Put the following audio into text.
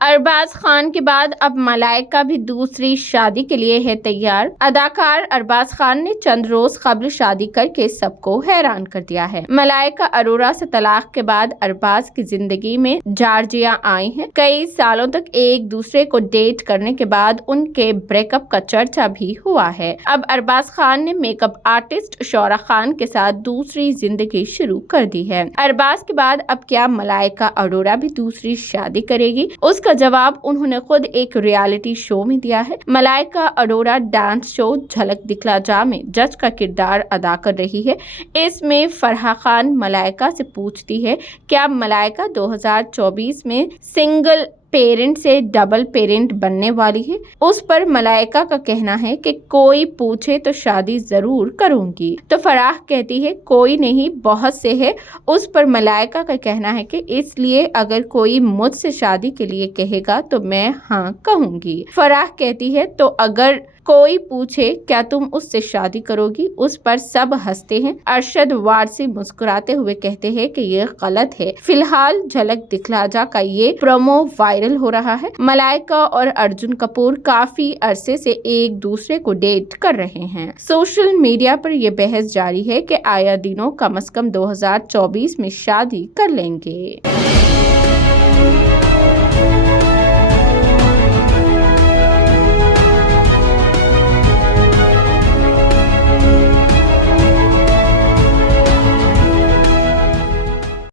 अरबाज खान के बाद अब मलाइका भी दूसरी शादी के लिए है तैयार। अदाकार अरबाज खान ने चंद रोज कबल शादी करके सबको हैरान कर दिया है। मलाइका अरोरा से तलाक के बाद अरबाज की जिंदगी में जार्जिया आई हैं। कई सालों तक एक दूसरे को डेट करने के बाद उनके ब्रेकअप का चर्चा भी हुआ है। अब अरबाज खान ने मेकअप आर्टिस्ट शौरा खान के साथ दूसरी जिंदगी शुरू कर दी है। अरबाज के बाद अब क्या मलाइका अरोरा भी दूसरी शादी करेगी? उसका जवाब उन्होंने खुद एक रियलिटी शो में दिया है। मलाइका अरोरा डांस शो झलक दिखला जा में जज का किरदार अदा कर रही है। इसमें फरहा खान मलाइका से पूछती है, क्या मलाइका 2024 में सिंगल पेरेंट से डबल पेरेंट बनने वाली है? उस पर मलाइका का कहना है कि कोई पूछे तो शादी जरूर करूंगी। तो फराह कहती है कोई नहीं, बहुत से है। उस पर मलाइका का कहना है कि इसलिए अगर कोई मुझसे शादी के लिए कहेगा तो मैं हाँ कहूंगी। फराह कहती है तो अगर कोई पूछे क्या तुम उससे शादी करोगी? उस पर सब हंसते हैं। अरशद वारसी मुस्कुराते हुए कहते हैं कि ये गलत है। फिलहाल झलक दिखला जा का ये प्रोमो वायरल हो रहा है। मलाइका और अर्जुन कपूर काफी अरसे से एक दूसरे को डेट कर रहे हैं। सोशल मीडिया पर यह बहस जारी है कि आया दिनों कम से कम 2024 में शादी कर लेंगे।